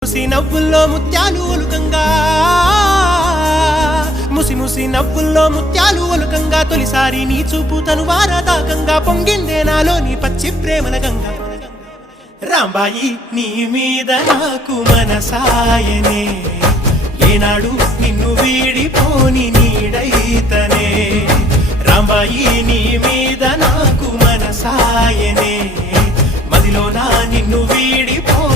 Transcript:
ముసి నవ్వుల్లో ముత్యాలు ఒలుకంగా ముసి నవ్వుల్లో ముత్యాలు ఒలుకంగా తొలిసారి నీ చూపు తను వారదాకంగా పొంగిందే నాలో నీ పచ్చి ప్రేమల గంగా రాంబాయి నీ మీద నాకు మనసాయనే ఏనాడు నిన్ను వీడిపోని నీడైతనే రాంబాయి నీ మీద నాకు మనసాయనే మదిలో నా నిన్ను వీడిపో